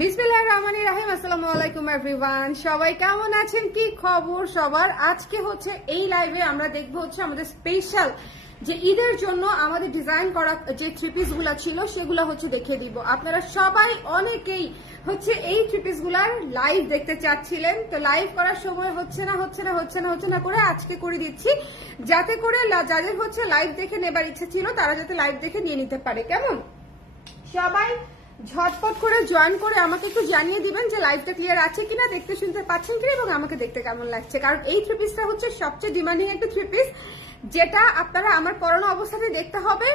বিসমিল্লাহির রহমানির রহিম। আসসালামু আলাইকুম এভরিওয়ান, সবাই কেমন আছেন? কি খবর সবার? আজকে হচ্ছে এই লাইভে আমরা দেখবো হচ্ছে আমাদের স্পেশাল যে ঈদের জন্য আমাদের ডিজাইন করা যে থ্রি পিস গুলা ছিল সেগুলো হচ্ছে দেখিয়ে দিব। আপনারা সবাই অনেকেই হচ্ছে এই থ্রি পিস গুলার লাইভ দেখতে চাচ্ছিলেন, তো লাইভ করার সময় হচ্ছে না করে আজকে করে দিচ্ছি, যাতে করে যাদের হচ্ছে লাইভ দেখে নেবার ইচ্ছে ছিল তারা যাতে লাইভ দেখে নিয়ে নিতে পারে। কেমন সবাই ঝটপট করে জয়েন করে আমাকে একটু জানিয়ে দিবেন যে লাইভটা ক্লিয়ার আছে কিনা, দেখতে শুনতে পাচ্ছেন কিনা এবং আমাকে দেখতে কেমন লাগছে। কারণ এই থ্রি পিসটা হচ্ছে সবচেয়ে ডিমান্ডিং একটা থ্রি পিস, যেটা আপনারা আমার পরানো অবস্থাতে দেখতে হবে।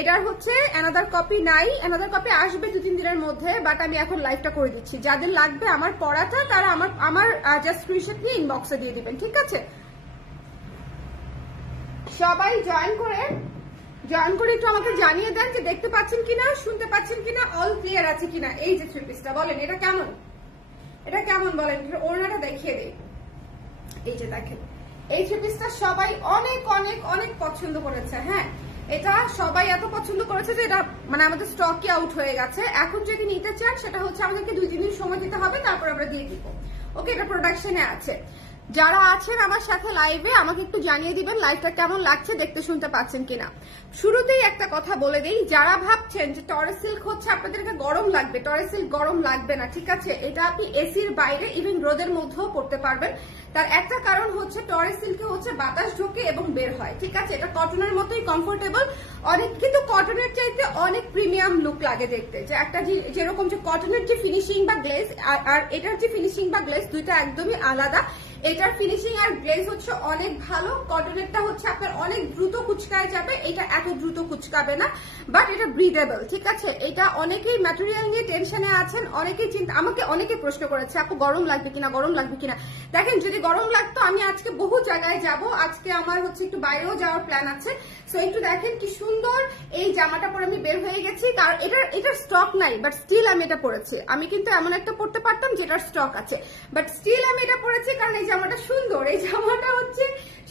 এটার হচ্ছে অ্যানাদার কপি নাই, অ্যানাদার কপি আসবে 2-3 দিনের মধ্যে, বাট আমি এখন লাইভটা করে দিচ্ছি। যাদের লাগবে আমার পরাটা তারা আমার জাস্ট স্ক্রিনশট নিয়ে ইনবক্সে দিয়ে দিবেন, ঠিক আছে? সবাই জয়েন করে একটু আমাকে জানিয়ে দেন যে দেখতে পাচ্ছেন কিনা, শুনতে পাচ্ছেন কিনা, অল ক্লিয়ার আছে কিনা। এই যে থ্রি পিসটা বলেন এটা কেমন বলেন, ওড়নাটা দেখিয়ে দেই। এই যে দেখেন এই থ্রি পিসটা সবাই অনেক অনেক অনেক পছন্দ করেছে। হ্যাঁ, এটা সবাই এত পছন্দ করেছে যে এটা মানে আমাদের স্টকই আউট হয়ে গেছে। এখন যদি নিতে চান সেটা হচ্ছে আমাদেরকে 2-3 দিন সময় দিতে হবে, তারপর আমরা দিয়ে দিব। ওকে, এটা প্রোডাকশনে আছে। যারা আছেন আমার সাথে লাইভে আমাকে একটু জানিয়ে দিবেন লাইভটা কেমন লাগছে, দেখতে শুনতে পাচ্ছেন কিনা। শুরুতেই একটা কথা বলে দিই, যারা ভাবছেন যে টরেস সিল্ক হচ্ছে আপনাদেরকে গরম লাগবে, টরেস সিল্ক গরম লাগবে না, ঠিক আছে? এটা আপনি এসির বাইরে ইভেন রোদের মধ্যেও পড়তে পারবেন। তার একটা কারণ হচ্ছে টরেস সিল্কে হচ্ছে বাতাস ঢোকে এবং বের হয়, ঠিক আছে? এটা কটনের মতোই কমফোর্টেবল অনেক, কিন্তু কটনের চাইতে অনেক প্রিমিয়াম লুক লাগে দেখতে। যে একটা যেরকম যে কটনের যে ফিনিশিং বা গ্লেজ আর এটার যে ফিনিশিং বা গ্লেজ দুইটা একদমই আলাদা। এটার ফিনিশিং আর গ্লেজ হচ্ছে অনেক ভালো, কটনেরটা হচ্ছে আপনার অনেক দ্রুত কুচকায় যাবে, এটা এত দ্রুত কুচকাবে না, বাট এটা ব্রিদেবল, ঠিক আছে? এটা অনেকেই ম্যাটেরিয়াল নিয়ে টেনশনে আছেন, অনেকেই আমাকে অনেকে প্রশ্ন করেছে আপু গরম লাগবে কিনা। দেখেন, যদি গরম লাগতো আমি আজকে বহু জায়গায় যাব, আজকে আমার হচ্ছে একটু বাইরেও যাওয়ার প্ল্যান আছে। সো একটু দেখেন কি সুন্দর এই জামাটা পরে আমি বের হয়ে গেছি, কারণ এটার স্টক নাই, বাট স্টিল আমি এটা পরেছি। আমি কিন্তু এমন একটা পরতে পারতাম যেটার স্টক আছে, বাট স্টিল আমি এটা পরেছি কারণ এই জামাটা সুন্দর। এই জামাটা হচ্ছে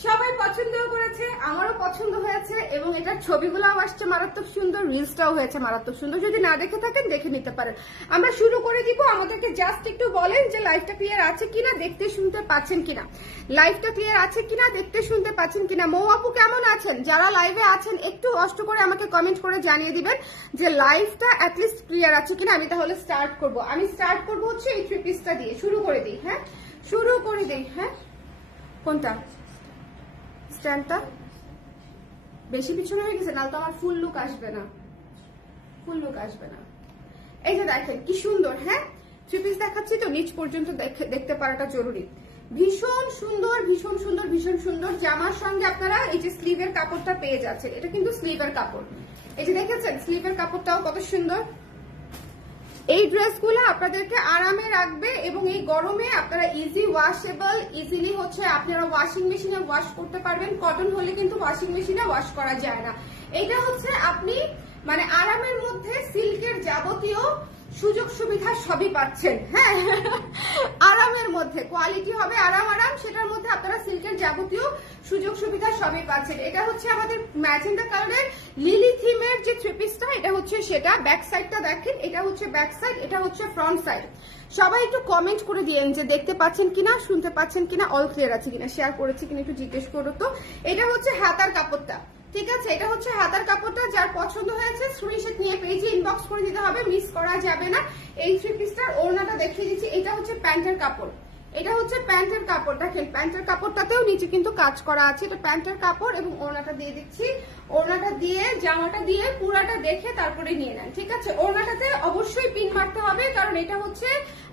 সবাই পছন্দ করেছে, আমারও পছন্দ হয়েছে এবং এটার ছবিগুলোও আসছে মারাত্মক সুন্দর, রিলসটাও হয়েছে মারাত্মক সুন্দর। যদি না দেখে থাকেন দেখে নিতে পারেন। আমরা শুরু করে দিব, আমাদেরকে জাস্ট একটু বলেন যে লাইভটা ক্লিয়ার আছে কিনা, দেখতে শুনতে পাচ্ছেন কিনা। লাইভটা ক্লিয়ার আছে কিনা, দেখতে শুনতে পাচ্ছেন কিনা। মৌ আপু কেমন আছেন? যারা লাইভে আছেন একটু কষ্ট করে আমাকে কমেন্ট করে জানিয়ে দিবেন যে লাইভটা অ্যাটলিস্ট ক্লিয়ার আছে কিনা। আমি তাহলে স্টার্ট করব। আমি স্টার্ট করব হচ্ছে এই থ্রি পিসটা দিয়ে শুরু করে দিই। হ্যাঁ, শুরু করে দিই। হ্যাঁ, কোনটা স্ট্যান্ডটা বেশি পিছনে হয়ে গেছে, না তো আমার ফুল লুক আসবে না। এই যে দেখেন কি সুন্দর। হ্যাঁ, থ্রি পিস দেখাচ্ছি তো নিচ পর্যন্ত দেখতে পারাটা জরুরি। ভীষণ সুন্দর জামার সঙ্গে আপনারা এই যে স্লিভের কাপড়টা পেয়ে যাচ্ছেন। এটা কিন্তু স্লিভের কাপড়, এই যে দেখেছেন স্লিভের কাপড়টাও কত সুন্দর। এই ড্রেসগুলো আপনাদেরকে আরামে রাখবে এবং এই গরমে আপনারা ইজি ওয়াশেবল, ইজিলি হচ্ছে আপনারা ওয়াশিং মেশিনে ওয়াশ করতে পারবেন। কটন হলে কিন্তু ওয়াশিং মেশিনে ওয়াশ করা যায় না। এটা হচ্ছে আপনি মানে আরামের মধ্যে সিল্কের যাবতীয় সুযোগ সুবিধা সবই পাচ্ছেন। হ্যাঁ, আরামের মধ্যে কোয়ালিটি হবে আরাম, সেটার মধ্যে আপনারা সিল্কের যাবতীয় সুযোগ সুবিধা সবই পাচ্ছেন। এটা হচ্ছে আমাদের ম্যাজেন্ডা কালারের লিলি থিমের যে থ্রি পিসটা, এটা হচ্ছে সেটা। ব্যাক সাইডটা দেখেন, এটা হচ্ছে ব্যাক সাইড, এটা হচ্ছে ফ্রন্ট সাইড। সবাই একটু কমেন্ট করে দিয়েন যে দেখতে পাচ্ছেন কিনা, শুনতে পাচ্ছেন কিনা, অল ক্লিয়ার আছে কিনা, শেয়ার করেছি কিনা একটু জিজ্ঞেস করো তো। এটা হচ্ছে হাতার কাপড়টা, ঠিক আছে? এটা হচ্ছে হাতার কাপড়টা। যার পছন্দ হয়েছে স্ক্রিনশট নিয়ে পেজে ইনবক্স করে দিতে হবে, মিস করা যাবে না। এই থ্রি পিসটার ওড়নাটা দেখিয়ে দিচ্ছি। এটা হচ্ছে প্যান্টের কাপড়, দেখেন প্যান্টের কাপড়টাতেও নিচে কিন্তু কাজ করা আছে। এটা প্যান্টের কাপড় এবং ওড়নাটা দিয়ে দিচ্ছি। ওড়নাটা দিয়ে জামাটা দিয়ে পুরাটা দেখে তারপরে নিয়ে নেন, ঠিক আছে? ওড়নাটাতে অবশ্যই পিন মারতে হবে, কারণ এটা হচ্ছে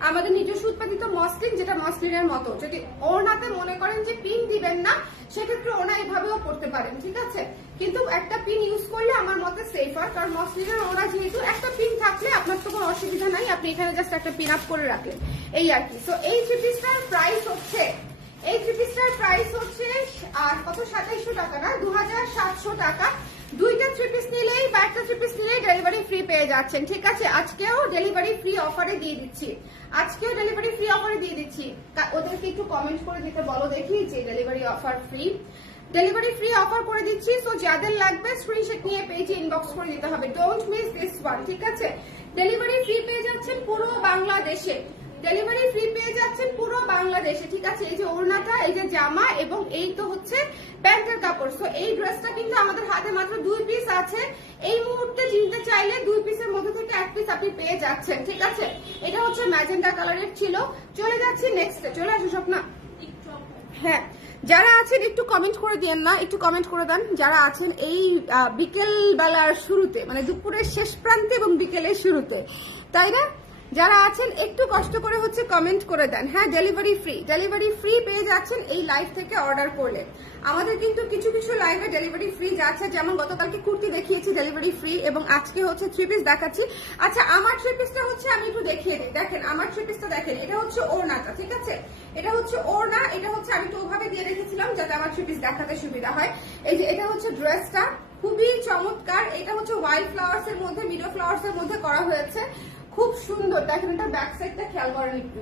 আমাদের নিজস্ব উৎপাদিত মসলিন, যেটা মসলিনের মতো। যদি ওড়নাতে মনে করেন যে পিন দিবেন না, সেক্ষেত্রে ওড়না এভাবেও করতে পারেন, ঠিক আছে? কিন্তু একটা পিন ইউজ করলে আমার মতে সেফার, কারণ মসলিনের ওড়না যেহেতু একটা পিন থাকলে আপনার তো কোনো অসুবিধা নাই, আপনি এখানে জাস্ট একটা পিন আপ করে রাখলেন, এই আর কি। সো এই থ্রি পিসটার প্রাইস হচ্ছে কত, 2700 টাকা না, 2700 টাকা। দুইটা থ্রি পিস নিলেই বা একটা থ্রি পিস নিলেই ডেলিভারি ফ্রি পেয়ে যাচ্ছেন, ঠিক আছে? আজকেও ডেলিভারি ফ্রি অফারে দিয়ে দিচ্ছি, ওদেরকে একটু কমেন্ট করে দিতে বলো দেখি যে delivery offer free. Delivery free offer করে দিচ্ছি। সো যাদের লাগবে স্ক্রিনশট নিয়ে পেজে ইনবক্স করে দিতে হবে, ডোন্ট মিস দিস ওয়ান, ঠিক আছে? ডেলিভারি ফ্রি পেয়ে যাচ্ছেন পুরো বাংলাদেশ। বাংলাদেশে ডেলিভারি ফ্রি পেয়ে যাচ্ছেন পুরো বাংলাদেশে, ঠিক আছে। এই যে ওড়নাটা, এই যে জামা এবং এই তো হচ্ছে প্যান্টের কাপড়। তো এই ড্রেসটা কিন্তু আমাদের হাতে মাত্র 2 পিস আছে। এই মুহূর্তে কিনতে চাইলে 2 পিসের মধ্যে থেকে 1 পিস আপনি পেয়ে যাচ্ছেন, ঠিক আছে। এটা হচ্ছে ম্যাজেন্টা কালারের ছিল। চলে যাচ্ছি নেক্সটে, চলে আসো স্বপ্না। হ্যাঁ, যারা আছেন একটু কমেন্ট করে দিয়েন না, একটু কমেন্ট করে দেন যারা আছেন এই বিকেল বেলার শুরুতে, মানে দুপুরের শেষ প্রান্তে এবং বিকেলের শুরুতে, তাই না? যারা আছেন একটু কষ্ট করে হচ্ছে কমেন্ট করে দেন। হ্যাঁ, ডেলিভারি ফ্রি পেয়ে যাচ্ছেন এই লাইভ থেকে অর্ডার করলে। আমাদের কিন্তু কিছু কিছু লাইভে ডেলিভারি ফ্রি যাচ্ছে, যেমন গতকালকে কুর্তি দেখিয়েছি ডেলিভারি ফ্রি, এবং আজকে হচ্ছে 3 পিস দেখাচ্ছি। আচ্ছা, আমার 3 পিসটা হচ্ছে আমি একটু দেখিয়ে দিই। দেখেন আমার 3 পিসটা দেখেন, এটা হচ্ছে ওড়নাটা, ঠিক আছে। এটা হচ্ছে ওড়না, এটা হচ্ছে আমি তো ওভাবে দিয়ে রেখেছিলাম যাতে আমার 3 পিস দেখাতে সুবিধা হয়। এই যে এটা হচ্ছে ড্রেসটা, খুবই চমৎকার। এটা হচ্ছে হোয়াইট ফ্লাওয়ার্স এর মধ্যে, মিডো ফ্লাওয়ার্স এর মধ্যে করা হয়েছে, খুব সুন্দর। দেখেন এটা ব্যাক সাইডটা খেয়াল করেন একটু,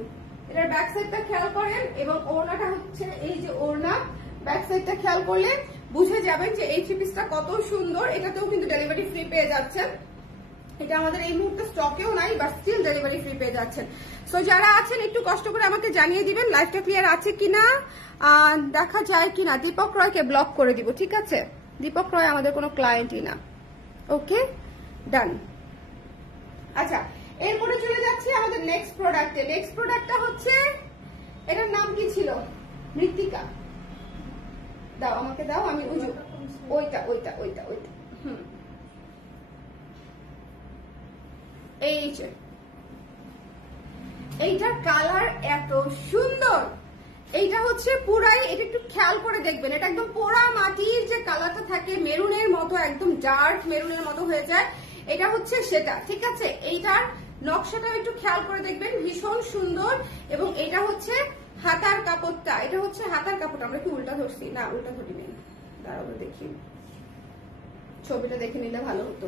এটার ব্যাক সাইডটা খেয়াল করেন, এবং ওড়নাটা হচ্ছে এই যে ওড়না, ব্যাক সাইডটা খেয়াল করলে বুঝে যাবেন যে এই 3 পিসটা কত সুন্দর। এটাতেও কিন্তু ডেলিভারি ফ্রি পেয়ে যাচ্ছেন। এটা আমাদের এই মুহূর্তে স্টকেও নাই, বাট স্টিল ডেলিভারি ফ্রি পেয়ে যাচ্ছেন। সো যারা আছেন একটু কষ্ট করে আমাকে জানিয়ে দিবেন লাইভটা ক্লিয়ার আছে কিনা, দেখা যায় কিনা। দীপক রয়কে ব্লক করে দিব, ঠিক আছে। দীপক রয় আমাদের কোনো ক্লায়েন্টই না। ওকে, ডান। আচ্ছা, এরপরে চলে যাচ্ছি আমাদের নেক্সট প্রোডাক্টে। নেক্সট প্রোডাক্টটা হচ্ছে, এটার নাম কি ছিল? মৃত্তিকা। দাও আমাকে, দাও, আমি ওইটা ওইটা ওইটা ওইটা এই যে এইটার কালার এত সুন্দর। এইটা হচ্ছে পুরাই, এটা একটু খেয়াল করে দেখবেন, এটা একদম পোড়া মাটির যে কালারটা থাকে, মেরুনের মতো, একদম ডার্ক মেরুনের মতো হয়ে যায়, এটা হচ্ছে সেটা, ঠিক আছে। এইটার নকশাটা একটু খেয়াল করে দেখবেন, ভীষণ সুন্দর। এবং এটা হচ্ছে হাতার কাপড়টা, এটা হচ্ছে হাতার কাপড়টা। আমরা কি উল্টা ধরছি? না, উল্টা ধরি নেই, দাঁড়াবো দেখি, ছবিটা দেখে নিলে ভালো হতো।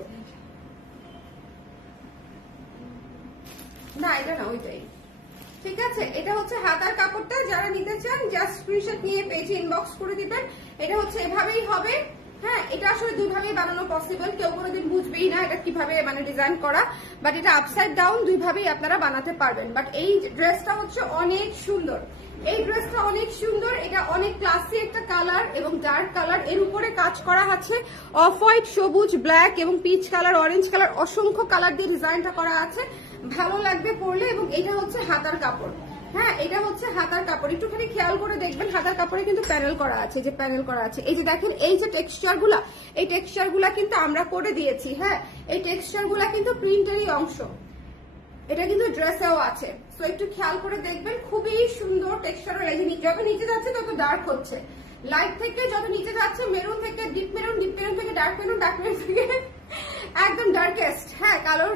না, এটা না, ওইটাই, ঠিক আছে। এটা হচ্ছে হাতার কাপড়টা। যারা নিতে চান জাস্ট স্ক্রিনশট নিয়ে পেজে ইনবক্স করে দিবেন। এটা হচ্ছে এভাবেই হবে। হ্যাঁ, এটা আসলে দুইভাবেই বানানো পসিবল, কেউ কোনোদিন বুঝবেই না এটা কিভাবে মানে ডিজাইন করা, বাট এটা আপসাইড ডাউন দুইভাবেই আপনারা বানাতে পারবেন। বাট এই ড্রেসটা হচ্ছে অনেক সুন্দর, এই ড্রেসটা অনেক সুন্দর। এটা অনেক ক্লাসি একটা কালার এবং ডার্ক কালার, এর উপরে কাজ করা আছে অফ হোয়াইট, সবুজ, ব্ল্যাক এবং পিচ কালার, অরেঞ্জ কালার, অসংখ্য কালার দিয়ে ডিজাইনটা করা আছে। ভালো লাগবে পরলে। এবং এটা হচ্ছে হাতার কাপড়। হ্যাঁ, এটা হচ্ছে হাতার কাপড়, একটুখানি খেয়াল করে দেখবেন। হাতার কাপড়ে কিন্তু প্যানেল করা আছে, যে প্যানেল করা আছে, এই যে দেখেন, এই যে টেক্সচার গুলা, এই টেক্সচার গুলা কিন্তু আমরা করে দিয়েছি। হ্যাঁ, এই টেক্সচার গুলা কিন্তু প্রিন্টেরই অংশ, এটা কিন্তু ড্রেসেও আছে। তো একটু খেয়াল করে দেখবেন, খুবই সুন্দর টেক্সচার। যত নিচে যাচ্ছে তত ডার্ক হচ্ছে, লাইট থেকে যত নিচে যাচ্ছে, মেরুন থেকে ডিপ মেরুন, ডিপ মেরুন থেকে ডার্ক মেরুন, ডার্ক মেরুন থেকে একদম ডার্কেস্ট, হ্যাঁ, কালার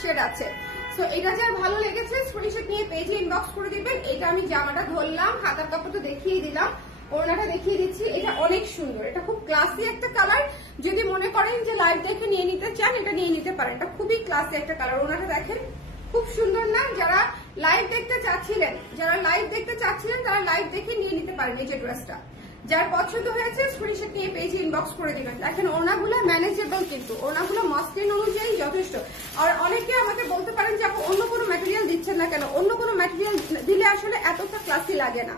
শেড আছে। তো এটা যার ভালো লেগেছে স্ক্রিনশট নিয়ে পেজে ইনবক্স করে দিবেন। এটা আমি জামাটা ধরলাম, হাতার কাপড়টা দেখিয়ে দিলাম, ওড়নাটা দেখিয়ে দিচ্ছি। এটা অনেক সুন্দর, এটা খুব ক্লাসি একটা কালার। যদি মনে করেন যে লাইভ দেখে নিয়ে নিতে চান, এটা নিয়ে নিতে পারেন, এটা খুবই ক্লাসি একটা কালার। ওড়নাটা দেখেন, খুব সুন্দর না? যারা লাইভ দেখতে চাচ্ছিলেন, তারা লাইভ দেখে নিয়ে নিতে পারেন এই যে ড্রেসটা। যার পছন্দ হয়েছে স্ক্রিনশট নিয়ে পেজে ইনবক্স করে দিবেন। দেখেন ওড়নাগুলো ম্যানেজেবল, কিন্তু ওড়নাগুলো মসলিন অনুযায়ী যথেষ্ট। আর অনেকে আমাকে বলতে পারেন যে আপু অন্য কোনো ম্যাটেরিয়াল দিচ্ছেন না কেন? অন্য কোনো ম্যাটেরিয়াল দিলে আসলে এতটা ক্লাসি লাগে না।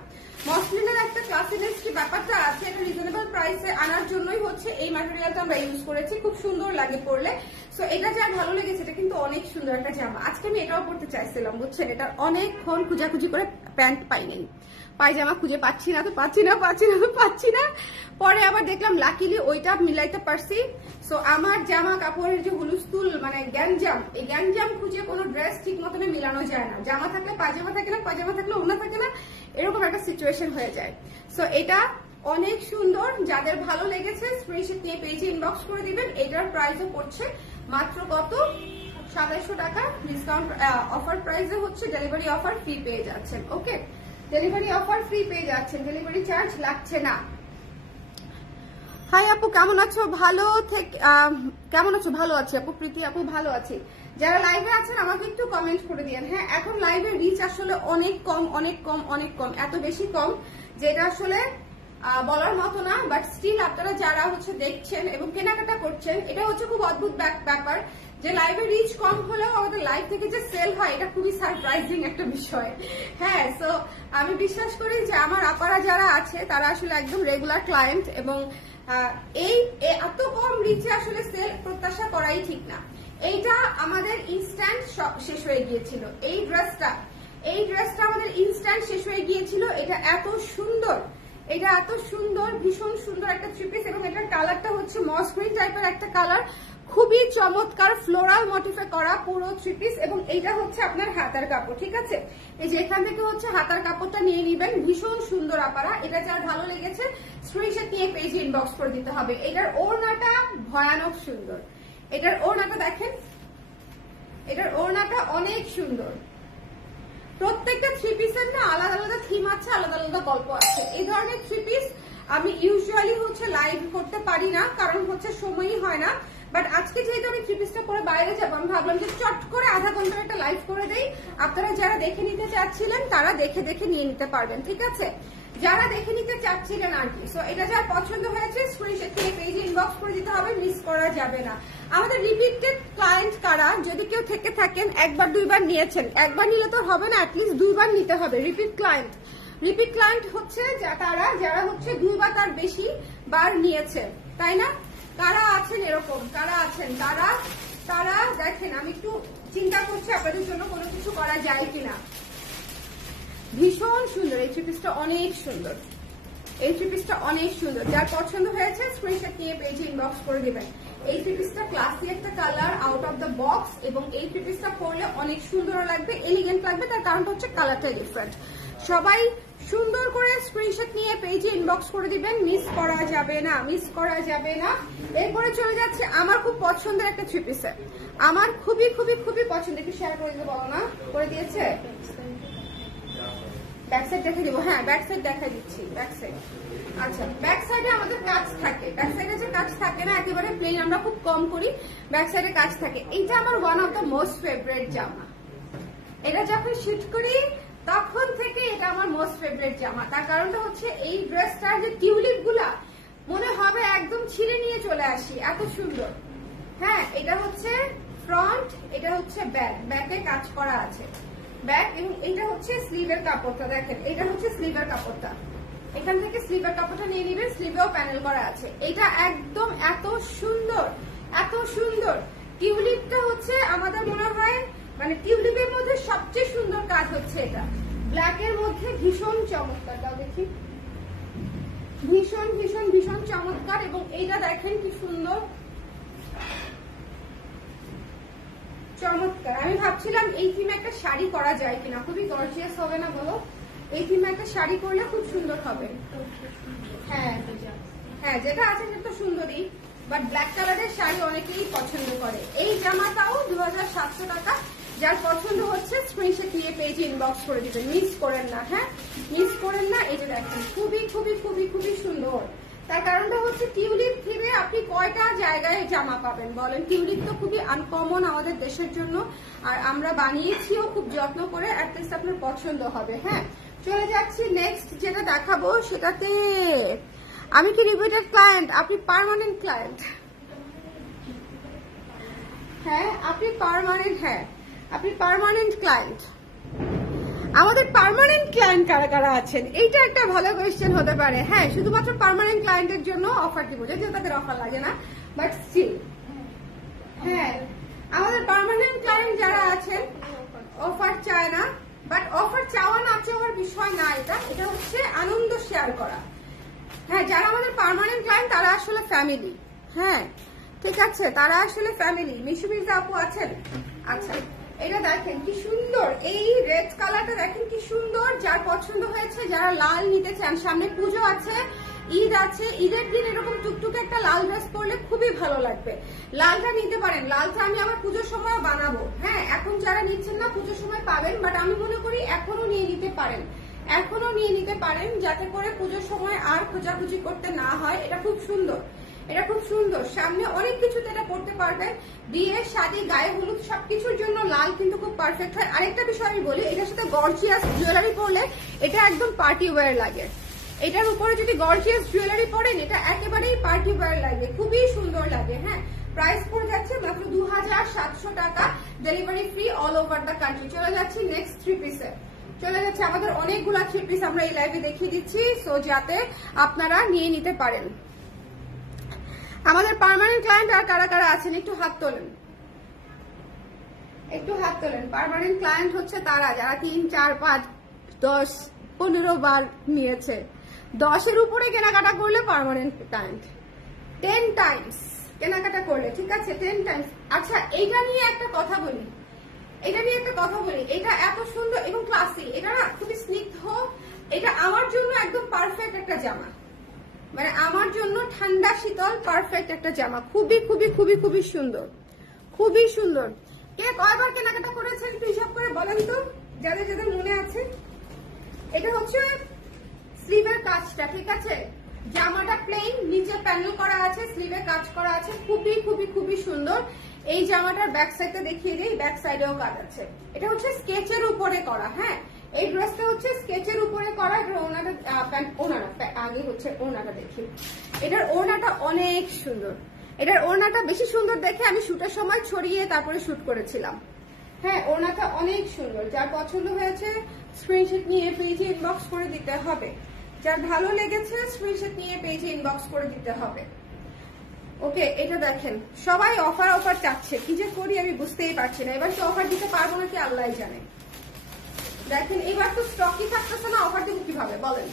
মসলিনের একটা ক্লাসিনেস কি ব্যাপারটা আছে, এটা রিজনেবল প্রাইসে আনার জন্যই হচ্ছে এই ম্যাটেরিয়ালটা আমরা ইউজ করেছি। খুব সুন্দর লাগে পরলে। সো এটা যার ভালো লেগেছে, এটা কিন্তু অনেক সুন্দর একটা জামা। আজকে আমি এটাও পরতে চাইছিলাম, বুঝছেন, এটা অনেকক্ষণ খুঁজাখুঁজি করে প্যান্ট পাইনি, পায়জামা খুঁজে পাচ্ছি না, পরে আবার দেখলাম লাকিলি ওইটা মিলাইতে পারছি। সো আমার জামা কাপড়ের যে হুলুস্তুল মানে গ্যাঞ্জাম, এই গ্যাঞ্জাম খুঁজে কোনো ড্রেস ঠিক মতনে মিলানো যায় না। জামা থাকলে পায়জামা থাকে না, পায়জামা থাকলে ওড়না থাকে না, এরকম একটা সিচুয়েশন হয়ে যায়। সো এটা অনেক সুন্দর। যাদের ভালো লেগেছে স্ক্রিনশট নিয়ে পেজে ইনবক্স করে দিবেন। এটার প্রাইসও পড়ছে মাত্র কত? 2700 টাকা। ডিসকাউন্ট অফার প্রাইসে হচ্ছে, ডেলিভারি অফার ফ্রি পেয়ে যাচ্ছেন। ওকে, ডেলিভারি অফার ফ্রি পেয়ে যাচ্ছেন, ডেলিভারি চার্জ লাগছে না। হাই আপু, কেমন আছো? ভালো থেকে কেমন আছো? ভালো আছি আপু, প্রীতি আপু ভালো আছি। যারা লাইভে আছেন আমাকে একটু কমেন্ট করে দিয়েন। হ্যাঁ, এখন লাইভের রিচ আসলে অনেক কম, অনেক কম, অনেক কম, এত বেশি কম যেটা আসলে বলার মতো না। বাট স্টিল আপনারা যারা হচ্ছে দেখছেন এবং কেনাকাটা করছেন, এটা হচ্ছে খুব অদ্ভুত ব্যাপার যে লাইভে রিচ কম হলেও আমাদের লাইভ থেকে যে সেল হয় এটা খুবই সারপ্রাইজিং একটা বিষয়। হ্যাঁ, সো আমি বিশ্বাস করি যে আমার আপারা যারা আছে তারা আসলে একদম রেগুলার ক্লায়েন্ট, এবং এই এত কম রিচে আসলে সেল প্রত্যাশা করাই ঠিক না। এইটা আমাদের ইনস্ট্যান্ট শেষ হয়ে গিয়েছিল। এই ড্রেসটা আমাদের ইনস্ট্যান্ট শেষ হয়ে গিয়েছিল। এটা এত সুন্দর, ভীষণ সুন্দর একটা থ্রি পিস, এবং এটার কালারটা হচ্ছে মস গ্রিন টাইপের একটা কালার, খুবই চমৎকার ফ্লোরাল মোটিফে করা পুরো থ্রি পিস। এবং এইটা হচ্ছে আপনার হাতার কাপড়, ঠিক আছে? এই যে এখান থেকে হচ্ছে হাতার কাপড়টা নিয়ে নিবেন, ভীষণ সুন্দর আপারা। এটা যার ভালো লেগেছে স্ক্রিনশট নিয়ে পেজে ইনবক্স করে দিতে হবে। এটার ওড়নাটা ভয়ানক সুন্দর, এটার ওড়নাটা দেখেন, এটার ওড়নাটা অনেক সুন্দর। প্রত্যেকটা থ্রি পিসের না আলাদা আলাদা থিম আছে, আলাদা আলাদা গল্প আছে। এই ধরনের থ্রি পিস আমি ইউজুয়ালি হচ্ছে লাইভ করতে পারি না, কারণ হচ্ছে সময়ই হয় না। বাট আজকে যেহেতু আমি থ্রি পিসটা পরে বাইরে যাবো, আমি ভাবলাম যে চট করে আধা ঘন্টার একটা লাইভ করে দেই। আপনারা যারা দেখে নিতে চাচ্ছিলেন তারা দেখে দেখে নিয়ে নিতে পারবেন, ঠিক আছে? যারা দেখে নিতে চাচ্ছিলেন আর কি। সো এটা যার পছন্দ হয়েছে স্ক্রিনশট থেকে পেজে ইনবক্স করে দিতে হবে, মিস করা যাবে না। আমাদের রিপিটেড ক্লায়েন্ট কারা, যদি কেউ থেকে থাকেন একবার দুইবার নিয়েছেন, একবার নিলে তো হবে না, অ্যাটলিস্ট দুইবার নিতে হবে। রিপিট ক্লায়েন্ট হচ্ছে তারা যারা হচ্ছে 2 বা তার বেশি বার নিয়েছে, তাই না? কারা আছেন এরকম, কারা আছেন? তারা দেখেন, আমি একটু চিন্তা করছি আপনাদের জন্য কোনো কিছু করা যায় কিনা। ভীষণ সুন্দর এই থ্রি পিসটা, অনেক সুন্দর। এই থ্রি পিসটা অনেক সুন্দর। যার পছন্দ হয়েছে স্ক্রিনশট নিয়ে পেজে ইনবক্স করে দিবেন। এই থ্রি পিসটা ক্লাসি একটা colour, out of the box, এবং এই থ্রি পিসটা পরলে অনেক সুন্দর লাগবে, এলিগেন্ট লাগবে। তার কারণটা হচ্ছে কালারটা ডিফারেন্ট। সবাই সুন্দর করে স্ক্রিনশট নিয়ে পেজে ইনবক্স করে দিবেন, মিস করা যাবে না, মিস করা যাবে না। এরপরে চলে যাচ্ছে আমার খুব পছন্দের একটা থ্রি পিসে, আমার খুবই খুবই খুবই পছন্দ। একটু শেয়ার করে দিতে বলো না, করে দিয়েছে? ব্যাক সাইড দেখে দিব। হ্যাঁ, ব্যাক সাইড দেখা দিচ্ছি। ব্যাক সাইড, আচ্ছা, ব্যাক সাইডে আমাদের কাজ থাকে। ব্যাক সাইডে যে কাজ থাকে না, একেবারে প্লেন আমরা খুব কম করি, ব্যাক সাইডে কাজ থাকে। এইটা আমার one of the most favourite জামা। এটা যখন শুট করি তখন থেকে এটা আমার মোস্ট ফেভারিট জামা। তার কারণটা হচ্ছে এই ড্রেসটার যে টিউলিপ গুলা মনে হবে একদম ছিঁড়ে নিয়ে চলে আসি, এত সুন্দর। হ্যাঁ, এটা হচ্ছে ফ্রন্ট, এটা হচ্ছে ব্যাক, ব্যাকে কাজ করা আছে ব্যাক, এবং এটা হচ্ছে স্লিভের কাপড়টা। দেখেন, এটা হচ্ছে স্লিভের কাপড়টা, এখান থেকে স্লিভের কাপড়টা নিয়ে নিবেন, স্লিভেও প্যানেল করা আছে। এটা একদম এত সুন্দর, এত সুন্দর। টিউলিপটা হচ্ছে আমাদের মনে হয় মানে টিউলিপের মধ্যে সবচেয়ে সুন্দর কাজ হচ্ছে এটা। ব্ল্যাকের মধ্যে ভীষণ চমৎকার, দাও দেখি, ভীষণ ভীষণ ভীষণ চমৎকার। এবং এইটা দেখেন কি সুন্দর, চমৎকার। আমি ভাবছিলাম এই থিমে একটা শাড়ি করা যায় কিনা, খুবই গর্জিয়াস হবে না বলো? এই থিমে একটা শাড়ি করলে খুব সুন্দর হবে। হ্যাঁ হ্যাঁ, যেটা আছে সেটা তো সুন্দরই, বাট ব্ল্যাক কালারের শাড়ি অনেকেই পছন্দ করে। এই জামাটাও 2700 টাকা। যার পছন্দ হচ্ছে স্ক্রিনশট নিয়ে পেজে ইনবক্স করে দিবেন, মিস করেন না। হ্যাঁ, মিস করেন না। এই যে দেখেন, খুবই খুবই খুবই খুবই সুন্দর। তার কারণটা হচ্ছে টিউলিপ থিমে আপনি কয়টা জায়গায় জামা পাবেন বলেন? টিউলিপ তো খুবই আনকমন আমাদের দেশের জন্য, আর আমরা বানিয়েছিও খুব যত্ন করে, অ্যাটলিস্ট আপনার পছন্দ হবে। হ্যাঁ, চলে যাচ্ছি নেক্সট যেটা দেখাবো সেটাতে। আমি কি রিপিটেড ক্লায়েন্ট? আপনি পার্মানেন্ট ক্লায়েন্ট? হ্যাঁ, আপনি পার্মানেন্ট। হ্যাঁ, আপনি পার্মানেন্ট ক্লায়েন্ট। আমাদের পার্মানেন্ট ক্লায়েন্ট কারা কারা আছেন, এইটা একটা ভালো কোয়েশ্চেন হতে পারে। হ্যাঁ, শুধুমাত্র পার্মানেন্ট ক্লায়েন্টের জন্য অফার দিব, যদিও তাদের অফার লাগে না, বাট স্টিল। হ্যাঁ, আমাদের পার্মানেন্ট ক্লায়েন্ট যারা আছেন অফার চায় না, বাট অফার চাওয়া না চাওয়ার বিষয় না, এটা হচ্ছে আনন্দ শেয়ার করা। হ্যাঁ, যারা আমাদের পার্মানেন্ট ক্লায়েন্ট তারা আসলে ফ্যামিলি। হ্যাঁ, ঠিক আছে, তারা আসলে ফ্যামিলি। মিশু মির্জা আপু আছেন? আচ্ছা, এটা দেখেন কি সুন্দর, এই রেড কালারটা দেখেন কি সুন্দর। যার পছন্দ হয়েছে, যারা লাল নিতে চান, সামনে পুজো আছে, ঈদ আছে, ঈদের দিন এরকম টুকটুকে একটা লাল ড্রেস পরলে খুবই ভালো লাগবে। লালটা নিতে পারেন, লালটা আমি আবার পুজোর সময় বানাবো। হ্যাঁ, এখন যারা নিচ্ছেন না পুজোর সময় পাবেন, বাট আমি মনে করি এখনো নিয়ে নিতে পারেন, এখনো নিয়ে নিতে পারেন, যাতে করে পুজোর সময় আর খোঁজাখুঁজি করতে না হয়। এটা খুব সুন্দর, এটা খুব সুন্দর। সামনে অনেক কিছুতে এটা পড়তে পারবেন, বিয়ে, শাদী, গায়ে হলুদ সবকিছুর জন্য লাল কিন্তু খুব পারফেক্ট হয়। আরেকটা বিষয় আমি বলি, এটার সাথে গর্জিয়াস জুয়েলারি পরলে এটা একদম পার্টি ওয়্যার লাগে। এটার উপরে যদি গর্জিয়াস জুয়েলারি পরেন, এটা একেবারেই পার্টি ওয়্যার লাগে, খুবই সুন্দর লাগে। হ্যাঁ, প্রাইস পড়ে যাচ্ছে মাত্র 2700 টাকা, delivery free all over the country. চলে যাচ্ছি নেক্সট 3 পিসে, চলে যাচ্ছে আমাদের অনেকগুলা 3 পিস আমরা এই লাইভে দেখিয়ে দিচ্ছি, সো যাতে আপনারা নিয়ে নিতে পারেন। আমাদের পার্মানেন্ট ক্লায়েন্ট আর কারা কারা আছেন একটু হাত তোলেন, একটু হাত তোলেন। পার্মানেন্ট ক্লায়েন্ট হচ্ছে তারা যারা 3, 4, 5, 10, 15 বার নিয়েছে। 10-এর উপরে কেনাকাটা করলে পার্মানেন্ট ক্লায়েন্ট, 10 টাইমস কেনাকাটা করলে, ঠিক আছে, 10 টাইমস। আচ্ছা এইটা নিয়ে একটা কথা বলি, এটা এত সুন্দর এবং ক্লাসি, এটা না খুবই স্নিগ্ধ, এটা আমার জন্য একদম পারফেক্ট একটা জামা, মানে আমার জন্য ঠান্ডা শীতল পারফেক্ট একটা জামা। খুবই খুবই খুবই খুবই সুন্দর, খুবই সুন্দর। কে কয়বার কেনাকাটা করেছেন একটু হিসাব করে বলেন তো, যাদের যাদের মনে আছে। এটা হচ্ছে স্লিভের কাজটা, ঠিক আছে, জামাটা প্লেন, নিচে প্যানেল করা আছে, স্লিভে কাজ করা আছে, খুবই খুবই খুবই সুন্দর। এই জামাটার ব্যাক সাইডটা দেখিয়ে দিই, ব্যাক সাইডেও কাজ আছে। এটা হচ্ছে স্কেচের উপরে করা, হ্যাঁ এই ড্রেসটা হচ্ছে স্কেচের উপরে করা। এটার ওড়নাটা আগে হচ্ছে ওড়নাটা দেখি, এটার ওড়নাটা অনেক সুন্দর। এটার ওড়নাটা বেশি সুন্দর দেখে আমি শুটের সময় ছড়িয়ে তারপরে শুট করেছিলাম। হ্যাঁ ওড়নাটা অনেক সুন্দর, যার পছন্দ হয়েছে স্ক্রিনশট নিয়ে পেজে ইনবক্স করে দিতে হবে, যার ভালো লেগেছে স্ক্রিনশট নিয়ে পেজে ইনবক্স করে দিতে হবে। ওকে এটা দেখেন, সবাই অফার চাচ্ছে, কি যে করি আমি বুঝতেই পারছি না। এবার কি অফার দিতে পারবো নাকি আল্লাহ জানে। দেখেন এবার তো স্টকই থাকতেছে না, অফার দিব কিভাবে বলেন।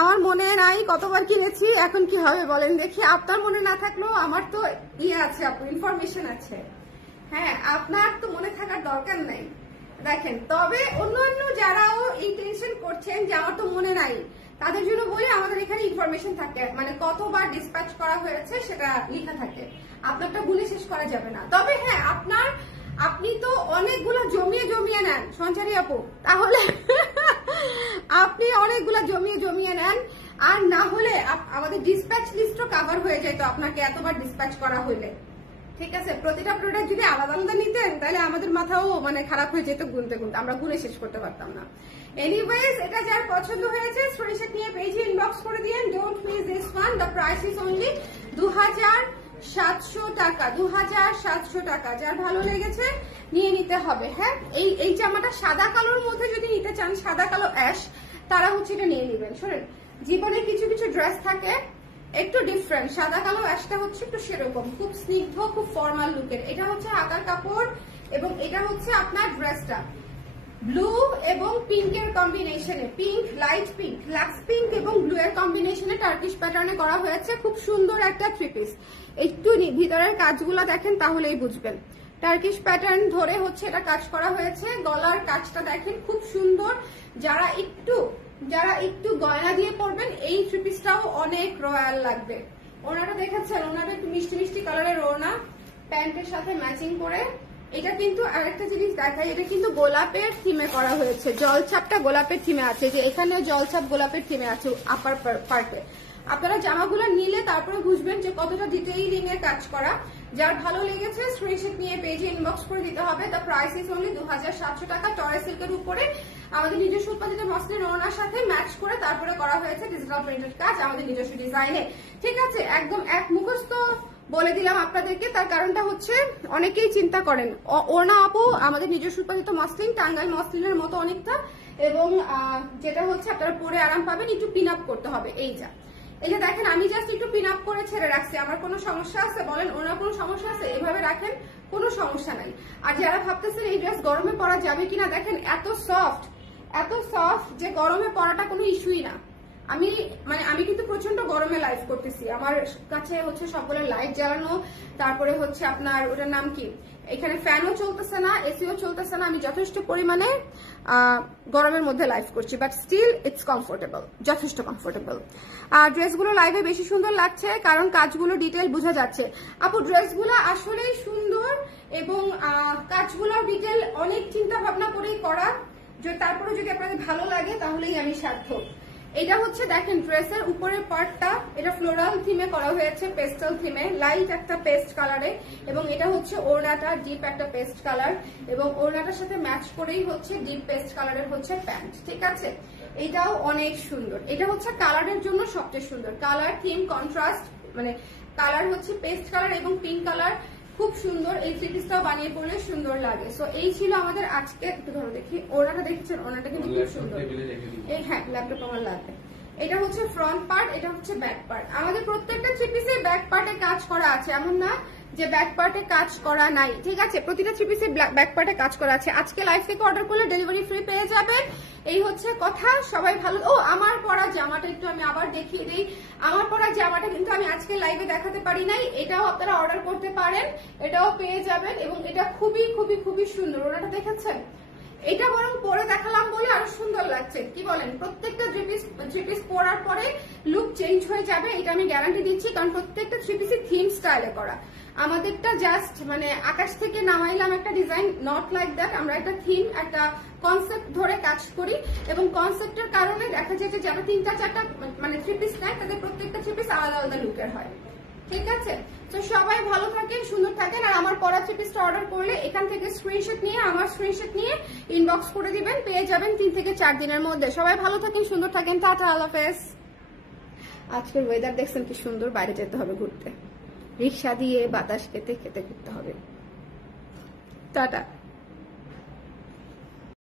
আমার মনে নাই কতবার কিনেছি, এখন কি হবে বলেন দেখি। আপনার মনে না থাকলেও আমার তো ইয়ে আছে আপু, ইনফরমেশন আছে। হ্যাঁ আপনার তো মনে থাকার দরকার নাই। দেখেন তবে অন্য যারাও এই টেনশন করছেন যে আমার তো মনে নাই, তাদের জন্য বলি আমাদের এখানে ইনফরমেশন থাকে, মানে কতবার ডিসপ্যাচ করা হয়েছে সেটা লেখা থাকে, আপনারটা ভুলে শেষ করা যাবে না। তবে হ্যাঁ আপনি তো অনেকগুলো জমিয়ে নেন সঞ্চারী আপু, তাহলে আপনি অনেকগুলো জমিয়ে নেন, আর না হলে আমাদের ডিসপ্যাচ লিস্টও কভার হয়ে যায় তো আপনাকে এতবার ডিসপ্যাচ করা হইলে, ঠিক আছে। প্রতিটা প্রোডাক্ট যদি আলাদা আলাদা নিতেন তাহলে আমাদের মাথাও মানে খারাপ হয়ে যেত, গুনতে আমরা গুনে শেষ করতে পারতাম না। এনিওয়েজ এটা যার পছন্দ হয়েছে স্ক্রিনশট নিয়ে পেজে ইনবক্স করে দিয়েন, don't miss this one. The price is only 2700 টাকা, 2700 টাকা। যার ভালো লেগেছে নিয়ে নিতে হবে। হ্যাঁ এই জামাটা সাদা কালোর মধ্যে যদি নিতে চান, সাদা কালো অ্যাশ, তারা হচ্ছে এটা নিয়ে নেবেন। শোনেন জীবনে কিছু কিছু ড্রেস থাকে একটু ডিফারেন্ট, সাদা কালো অ্যাশটা হচ্ছে একটু সেরকম, খুব স্নিগ্ধ, খুব ফর্মাল লুকের। এটা হচ্ছে আকার কাপড় এবং এটা হচ্ছে আপনার ড্রেসটা ব্লু এবং পিঙ্কের কম্বিনেশনে, pink, light pink, lux pink এবং ব্লু এর কম্বিনেশনে টার্কিশ প্যাটার্নে করা হয়েছে। খুব সুন্দর একটা 3 পিস। একটু ভিতরের কাজগুলো দেখেন তাহলেই বুঝবেন, টার্কিশ প্যাটার্ন ধরে হচ্ছে এটা কাজ করা হয়েছে। গলার কাজটা দেখেন খুব সুন্দর। যারা একটু গয়না দিয়ে পরবেন এই 3 পিসটাও অনেক রয়্যাল লাগবে। ওনাটা দেখেছেন, ওনাটা একটু মিষ্টি মিষ্টি কালারের ওড়না, প্যান্টের সাথে ম্যাচিং করে। এটা কিন্তু আরেকটা জিনিস দেখাই, এটা কিন্তু গোলাপের থিমে করা হয়েছে, জলছাপটা গোলাপের থিমে আছে, যে এখানেও জলছাপ গোলাপের থিমে আছে আপার পার্টে। আপনারা জামাগুলো নিলে তারপরে বুঝবেন যে কতটা ডিটেইলিং এর কাজ করা। যার ভালো লেগেছে স্ক্রিনশট নিয়ে পেজে ইনবক্স করে দিতে হবে। দ্য প্রাইস ইজ অনলি 2700 টাকা। টয় সিল্কের উপরে আমাদের নিজস্ব উৎপাদিত মসলিন ওড়নার সাথে ম্যাচ করে তারপরে করা হয়েছে ডিজিটাল প্রিন্টেড কাজ আমাদের নিজস্ব ডিজাইনে, ঠিক আছে। একদম এক মুখস্থ বলে দিলাম আপনাদেরকে, তার কারণটা হচ্ছে অনেকেই চিন্তা করেন ওড়না আপু আমাদের নিজস্ব উৎপাদিত মসলিন, টাঙ্গাইল মসলিনের মতো অনেকটা, এবং যেটা হচ্ছে আপনারা পরে আরাম পাবেন, একটু পিন আপ করতে হবে। এই যে দেখেন আমি জাস্ট একটু পিন আপ করে ছেড়ে রাখছি, আমার কোনো সমস্যা আছে বলেন? ওনার কোনো সমস্যা আছে? এভাবে রাখেন, কোনো সমস্যা নাই। আর যারা ভাবতেছেন এই ড্রেস গরমে পরা যাবে কিনা, দেখেন এত সফট যে গরমে পরাটা কোনো ইস্যুই না। আমি কিন্তু প্রচন্ড গরমে লাইভ করতেছি, আমার কাছে হচ্ছে সবগুলো লাইট জ্বালানো, তারপরে হচ্ছে আপনার ওটার নাম কি, এখানে ফ্যানও চলতেছে না, এসিও চলতেছে না, আমি যথেষ্ট পরিমাণে গরমের মধ্যে লাইভ করছি, বাট স্টিল ইটস কমফোর্টেবল, যথেষ্ট কমফোর্টেবল। আর ড্রেসগুলো লাইভে বেশি সুন্দর লাগছে কারণ কাজগুলো ডিটেল বোঝা যাচ্ছে। আপু ড্রেসগুলো আসলেই সুন্দর এবং কাজগুলোর ডিটেল অনেক চিন্তা ভাবনা করেই করা, তারপরে যদি আপনাদের ভালো লাগে তাহলেই আমি সার্থক। এটা হচ্ছে দেখেন ড্রেসের উপরের পার্টটা, এটা ফ্লোরাল থিমে করা হয়েছে, পেস্টাল থিমে, লাইট একটা পেস্ট কালারে, এবং এটা হচ্ছে ওড়নাটা ডিপ একটা পেস্ট কালার, এবং ওড়নাটার সাথে ম্যাচ করেই হচ্ছে ডিপ পেস্ট কালারের হচ্ছে প্যান্ট, ঠিক আছে। এটাও অনেক সুন্দর, এটা হচ্ছে কালারের জন্য সবচেয়ে সুন্দর, কালার থিম কন্ট্রাস্ট, মানে কালার হচ্ছে পেস্ট কালার এবং পিঙ্ক কালার, খুব সুন্দর। এই থ্রি পিসটাও বানিয়ে পড়লে সুন্দর লাগে। সো এই ছিল আমাদের আজকে, একটু ধরো দেখি, ওড়নাটা দেখছেন, ওড়নাটা কিন্তু খুব সুন্দর। এই হ্যাঁ, ল্যাপটপ আমার লাগবে। এটা হচ্ছে ফ্রন্ট পার্ট, এটা হচ্ছে ব্যাক পার্ট। আমাদের প্রত্যেকটা থ্রি পিসে ব্যাক পার্টে কাজ করা আছে, এমন না যে ব্যাক পার্টে কাজ করা নাই, ঠিক আছে? প্রতিটা থ্রি পিসে ব্যাক পার্টে কাজ করা আছে। আজকে লাইভ থেকে অর্ডার করলে ডেলিভারি ফ্রি পেয়ে যাবেন, এই হচ্ছে কথা। সবাই ভালো। ও, আমার পরা জামাটা একটু আমি আবার দেখিয়ে দিই। আমার পরা জামাটা কিন্তু আমি আজকে লাইভে দেখাতে পারি নাই, এটাও আপনারা অর্ডার করতে পারেন, এটাও পেয়ে যাবেন। এবং এটা খুবই খুবই খুবই সুন্দর। ওনাটা দেখেছেন? এটা বরং পরে দেখালাম বলে আরো সুন্দর লাগছে, কি বলেন? প্রত্যেকটা থ্রি পিস পরার পরে লুক চেঞ্জ হয়ে যাবে, এটা আমি গ্যারান্টি দিচ্ছি। কারণ প্রত্যেকটা থ্রি পিসই থিম স্টাইলে করা। আমাদেরটা জাস্ট মানে আকাশ থেকে নামাইলাম একটা ডিজাইন, নট লাইক দ্যাট। আমরা একটা থিম, একটা কনসেপ্ট ধরে কাজ করি, এবং কনসেপ্টের কারণে দেখা যায় যে যারা 3-4টা মানে থ্রি পিস নেয়, তাদের প্রত্যেকটা থ্রি পিস আলাদা আলাদা লুকের হয়, ঠিক আছে? তো সবাই ভালো থাকেন, সুন্দর থাকেন। আর আমার পরা থ্রি পিসটা অর্ডার করলে এখান থেকে স্ক্রিনশট নিয়ে, আমার স্ক্রিনশট নিয়ে ইনবক্স করে দিবেন, পেয়ে যাবেন 3 থেকে 4 দিনের মধ্যে। সবাই ভালো থাকেন, সুন্দর থাকেন, টাটা, আল্লাহ হাফেজ। আজকের ওয়েদার দেখছেন কি সুন্দর, বাইরে যেতে হবে ঘুরতে, রিক্সা দিয়ে বাতাস খেতে খেতে ঘুরতে হবে। টাটা।